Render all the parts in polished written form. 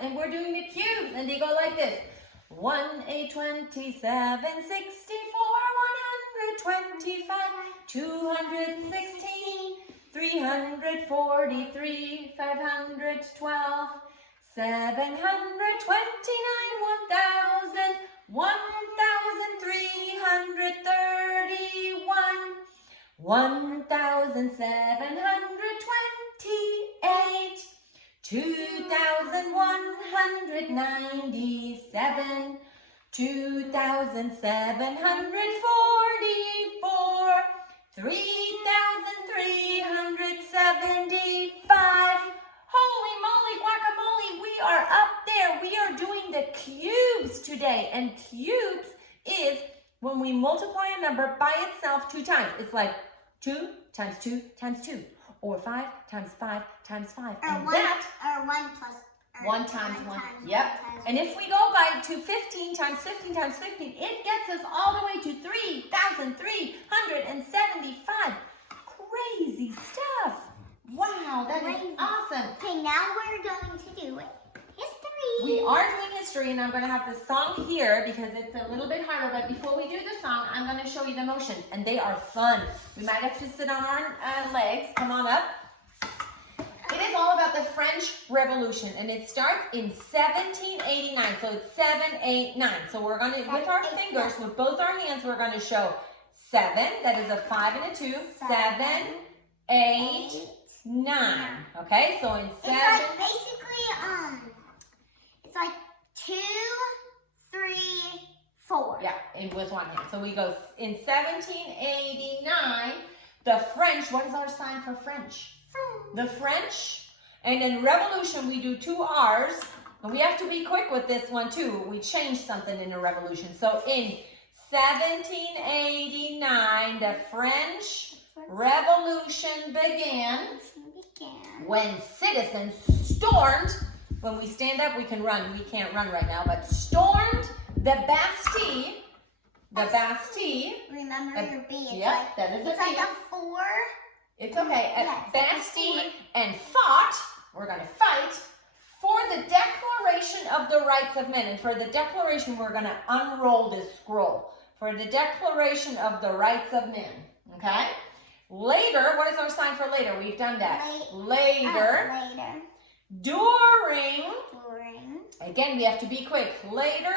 and we're doing the cubes, and they go like this. 1, 8, 27, 64, 125, 216, 343, 512, 729, 1,000, 1,331, 1,728, 2,197, 2,744, 3,375. Holy moly, guacamole, we are up there. We are doing the cubes today. And cubes is when we multiply a number by itself 2 times. It's like 2 times 2 times 2. Or 5 times 5 times 5. Or and 1, that, or 1 plus. Or 1 times 1. times Yep. 1 times And if we go by to 15 times 15 times 15, it gets us all the way to 3,375. Crazy stuff. Wow, that is awesome. Okay, now we're going to do history. We are doing history, and I'm going to have the song here because it's a little bit harder. But before we do the song, I'm going to show you the motions, and they are fun. We might have to sit on our legs. Come on up. It is all about the French Revolution, and it starts in 1789. So it's 789. So we're going to, with our fingers, with both our hands, we're going to show 7. That is a 5 and a 2. 7, 8, 9. Okay, so in 7. It's like basically, it's like 2, 3, 4. Yeah, and with one hand. So we go in 1789. The French. What is our sign for French? The French. And in Revolution, we do 2 R's. And we have to be quick with this one too. We changed something in the Revolution. So in 1789, the French Revolution began when citizens stormed. When we stand up, we can run. We can't run right now, but stormed the Bastille. The Bastille. Remember your B. It's Yep, like, that is a it's like B. a 4. It's okay. At Yeah, it's Bastille and fought. We're going to fight for the Declaration of the Rights of Men. And for the Declaration, we're going to unroll this scroll. For the Declaration of the Rights of Men. Okay? Later, what is our sign for later? We've done that. Later. Later. During. Again, we have to be quick. Later.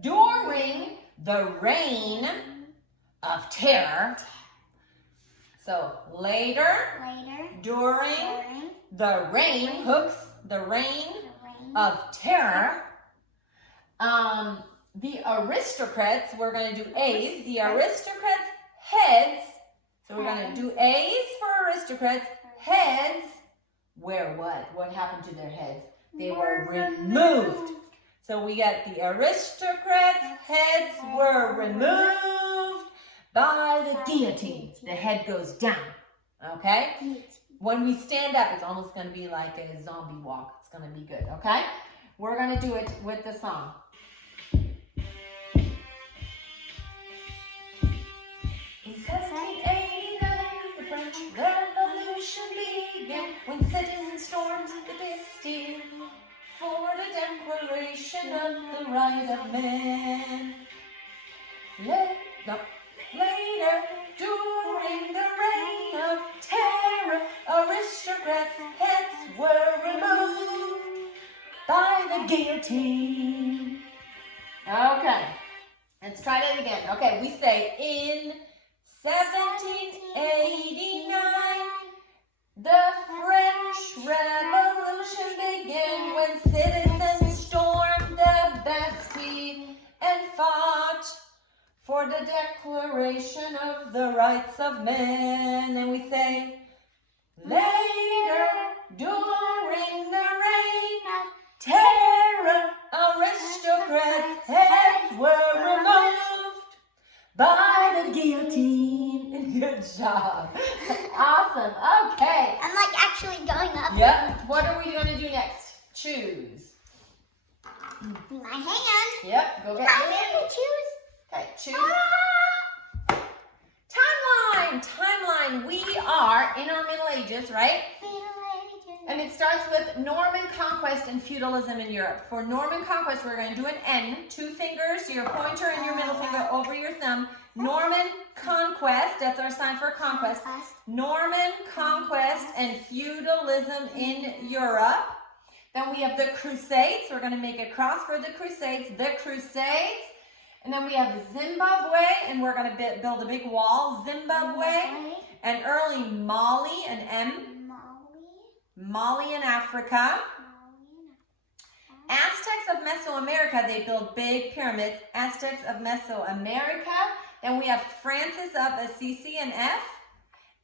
During the reign of terror. So later. During the reign. Hooks. The reign of terror. The aristocrats, we're going to do A's. The aristocrats' heads. So we're going to do A's for aristocrats. Heads. Where what? What happened to their heads? They were removed. So we got the aristocrats' heads were removed by the guillotine. The head goes down. Okay? When we stand up, it's almost going to be like a zombie walk. It's going to be good. Okay? We're going to do it with the song. In 1789, the French Revolution began when citizens stormed the Bastille for the Declaration of the Right of Man. Later, during the reign of terror, aristocrats' heads were removed by the guillotine. Okay, let's try that again. Okay, we say in 1789, the French Revolution began when citizens stormed the Bastille and fought for the Declaration of the Rights of Men. And we say, later, during the reign of terror, aristocrats' heads were removed by the guillotine. Good job. Awesome. Okay. I'm like actually going up. Yep. What are we going to do next? Choose. My hand. Yep. Go get My your hand to choose. Okay, choose. Timeline. We are in our Middle Ages, right? And it starts with Norman conquest and feudalism in Europe. For Norman conquest, we're going to do an N, 2 fingers, your pointer and your middle finger over your thumb. Norman conquest, that's our sign for conquest. Norman conquest and feudalism in Europe. Then we have the Crusades. We're going to make a cross for the Crusades. The Crusades. And then we have Zimbabwe, and we're going to build a big wall. Zimbabwe. And early Mali, an M. Mali in Africa. Aztecs of Mesoamerica, they build big pyramids. Aztecs of Mesoamerica. Then we have Francis of Assisi, an F.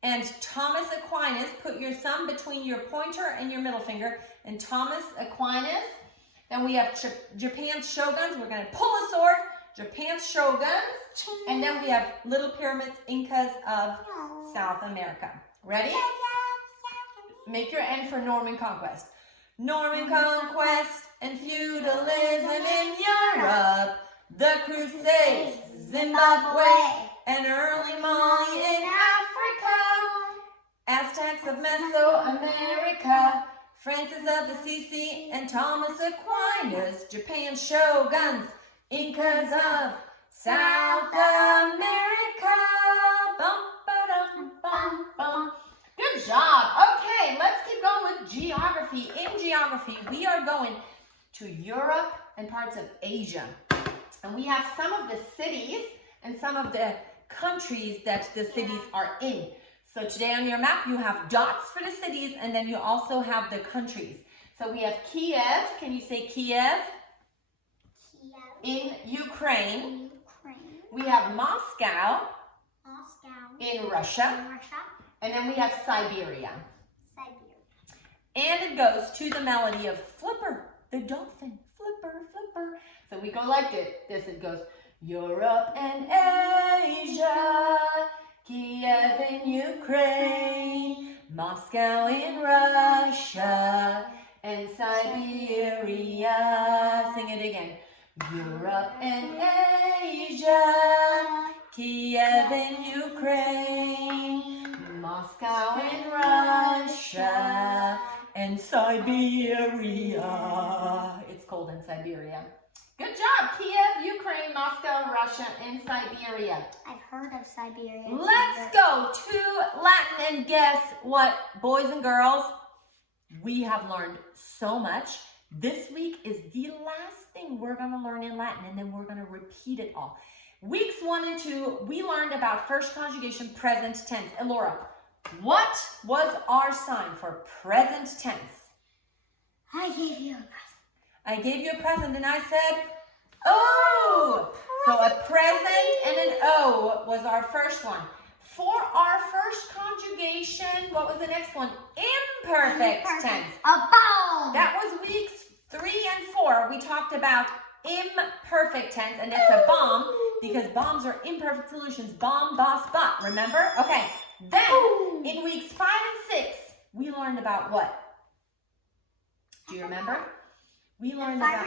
And Thomas Aquinas, put your thumb between your pointer and your middle finger. And Thomas Aquinas. Then we have Japan's shoguns. We're going to pull a sword. Japan's shoguns. And then we have little pyramids, Incas of South America. Ready? Make your N for Norman conquest. Norman conquest and feudalism in Europe. The Crusades, Zimbabwe, and early Mali in Africa. Aztecs of Mesoamerica. Francis of Assisi and Thomas Aquinas. Japan's shoguns, Incas of South America. Bum, ba-dum, bum, bum. Good job. Okay, let's keep going with geography. In geography, we are going to Europe and parts of Asia. And we have some of the cities and some of the countries that the cities are in. So today on your map, you have dots for the cities, and then you also have the countries. So we have Kiev. Can you say Kiev? In Ukraine. We have Moscow. In Russia. And then we have Siberia. And it goes to the melody of Flipper, the dolphin. Flipper, flipper. So we go like this. It goes Europe and Asia, Kiev in Ukraine, Moscow in Russia, and Siberia. Sing it again. Europe and Asia, Kiev in Ukraine, Moscow in Russia, and Siberia. It's cold in Siberia. Good job, Kiev, Ukraine, Moscow, Russia, and Siberia. I've heard of Siberia. Let's go to Latin and guess what, boys and girls? We have learned so much. This week is the last thing we're going to learn in Latin, and then we're going to repeat it all. Weeks 1 and 2, we learned about first conjugation, present tense. Elora, what was our sign for present tense? I gave you a present. I gave you a present, and I said, oh! So a present and an O was our first one. For our first conjugation, what was the next one? Imperfect tense. A bomb. That was weeks 3 and 4. We talked about imperfect tense, and it's a bomb because bombs are imperfect solutions. Bomb, boss, but. Remember? Okay. Then in weeks 5 and 6, we learned about what? Do you remember? We learned about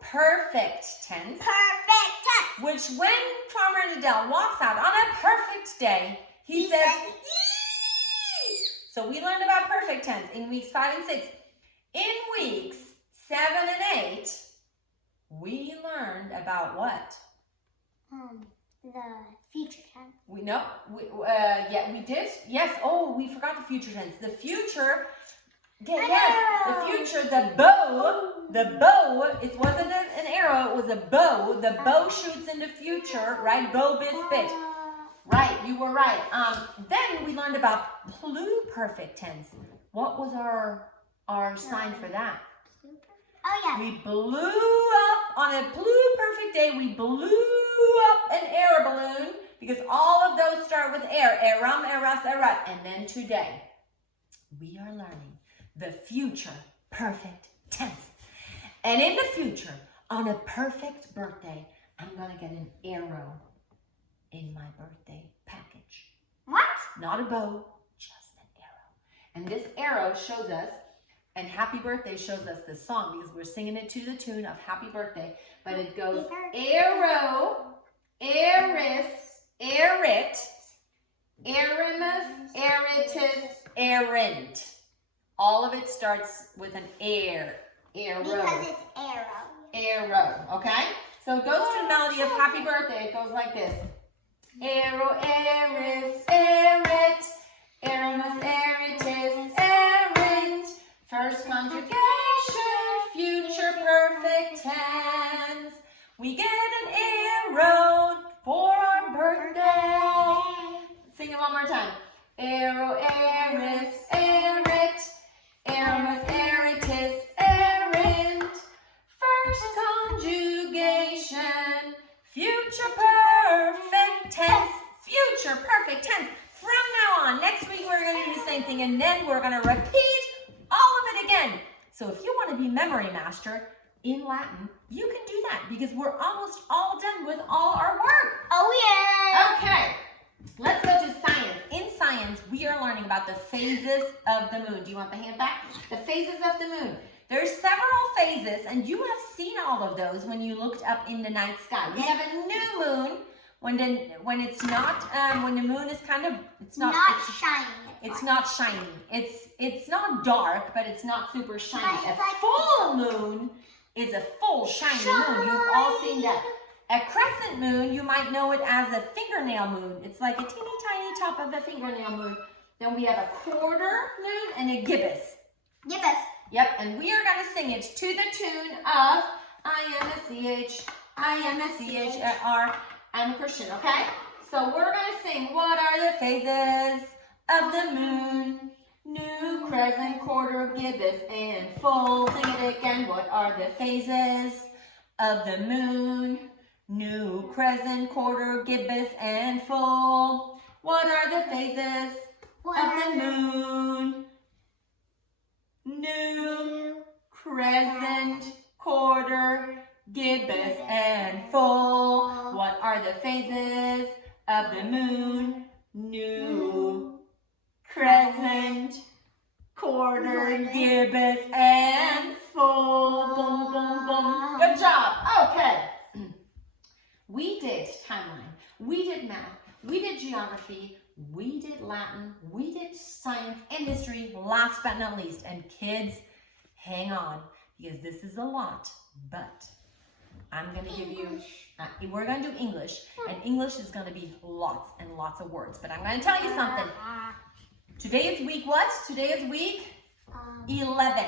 perfect tense. Perfect tense. Which when Farmer and Adele walks out on a perfect day, he says, yee! So we learned about perfect tense in weeks 5 and 6. In weeks 7 and 8, we learned about what? The future tense. We did. Yes. Oh, we forgot the future tense. The future. Yes, the future. The bow. It wasn't an arrow. It was a bow. The bow shoots in the future, right? Bow, bit. Right. You were right. Then we learned about pluperfect tense. What was our sign for that? Oh yeah. We blew up on a pluperfect day. We blew up an air balloon because all of those start with air. Eram, eras, erat. And then today, we are learning the future perfect tense. And in the future, on a perfect birthday, I'm going to get an arrow in my birthday package. What? Not a bow, just an arrow. And this arrow shows us, and happy birthday shows us this song because we're singing it to the tune of happy birthday. But it goes arrow, eris, erit, erimus, eritus, erint. All of it starts with an arrow. Because it's arrow. Arrow, okay? So it goes to the melody of Happy Birthday. It goes like this. Arrow, eris, erit, eramus, eritis, erint. First conjugation, future perfect tense. We get an arrow for our birthday. Sing it one more time. Arrow, eris, erit, eramus, eritis, erint. First conjugation, future perfect tense. Future perfect tense. From now on, next week we're going to do the same thing, and then we're going to repeat all of it again. So if you want to be memory master in Latin, you can do that because we're almost all done with all our work. Oh yeah. Okay, let's go to science. In science, we are learning about the phases of the moon. Do you want the hand back? The phases of the moon. There's several phases, and you have seen all of those when you looked up in the night sky. We have a new moon when it's not when the moon is kind of shining. It's not shiny. It's not dark, but it's not super shiny. But it's A like full moon is a full shiny moon. You've all seen that. A crescent moon, you might know it as a fingernail moon. It's like a teeny tiny top of a fingernail moon. Then we have a quarter moon and a gibbous. Gibbous. Yep, and we are going to sing it to the tune of I am a CH, I am a CHR. I'm a Christian, okay? So we're going to sing, what are the phases of the moon? New, crescent, quarter, gibbous, and full. Sing it again. What are the phases of the moon? New, crescent, quarter, gibbous, and full. What are the phases of the moon? New, crescent, quarter, gibbous, and full. What are the phases of the moon? New, crescent, quarter, gibbous, and full. Boom, boom, boom. Good job. Okay. We did timeline. We did math. We did geography. We did Latin. We did science and history. Last but not least. And kids, hang on, because this is a lot. But I'm going to give you, we're going to do English. And English is going to be lots and lots of words. But I'm going to tell you something. Today is week what? Today is week 11.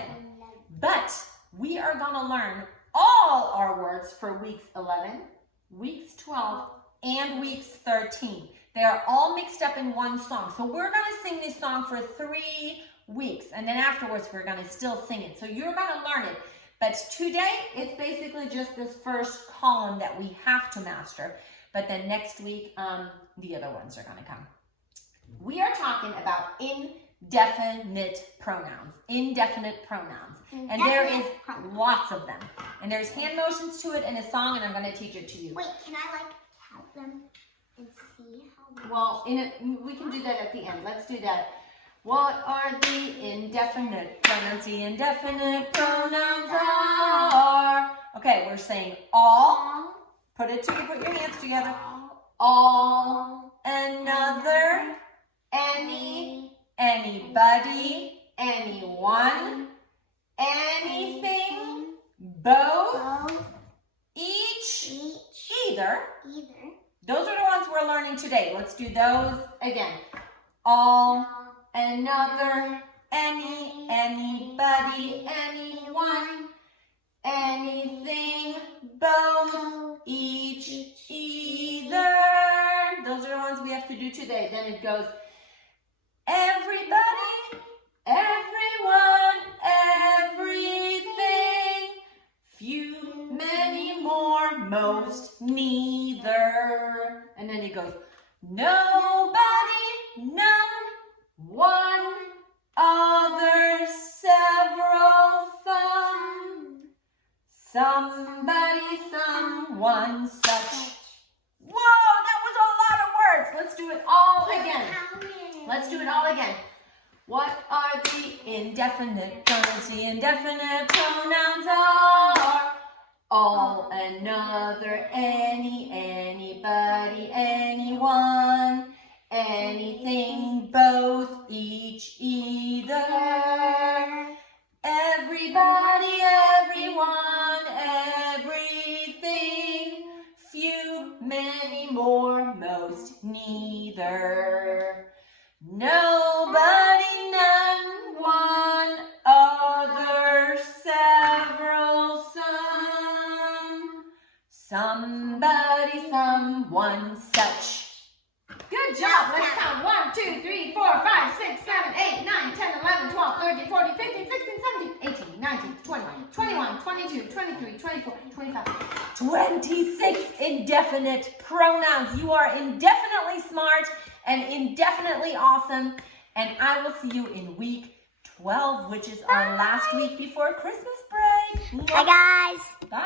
But we are going to learn all our words for weeks 11, weeks 12, and weeks 13. They are all mixed up in one song. So we're going to sing this song for 3 weeks. And then afterwards, we're going to still sing it. So you're going to learn it. But today, it's basically just this first column that we have to master. But then next week, the other ones are going to come. We are talking about indefinite pronouns. Indefinite pronouns. And there is lots of them. And there's hand motions to it in a song, and I'm going to teach it to you. Wait, can I like count them and see how many? Well, we can do that at the end. Let's do that. What are the indefinite pronouns? The indefinite pronouns are... Okay, we're saying all. Put your hands together. All, another, any, anybody, anyone, anything, both, each, either. Those are the ones we're learning today. Let's do those again. All, another, any, anybody, anyone, anything, both, each, either. Those are the ones we have to do today. Then it goes everybody, everyone, everything, few, many, more, most, neither. And then it goes nobody, none, one, other, several, some, somebody, someone, such. Whoa, that was a lot of words. Let's do it all again. Let's do it all again. What are the indefinite pronouns? The indefinite pronouns are all, another, any, anybody, anyone, anything, both, each, either. neither. Nobody, none, one, other, several, some. Somebody, someone, such. Good job. Let's count. 1, 2, 3, 4, 5, 6, 7, 8, 9, 10, 11, 12, 13, 14, 15, 16, 17, 18, 19, 20, 21, 22, 23, 24, 25. 26 indefinite pronouns. You are indefinitely smart and indefinitely awesome. And I will see you in week 12, which is our last week before Christmas break. Bye, guys. Bye.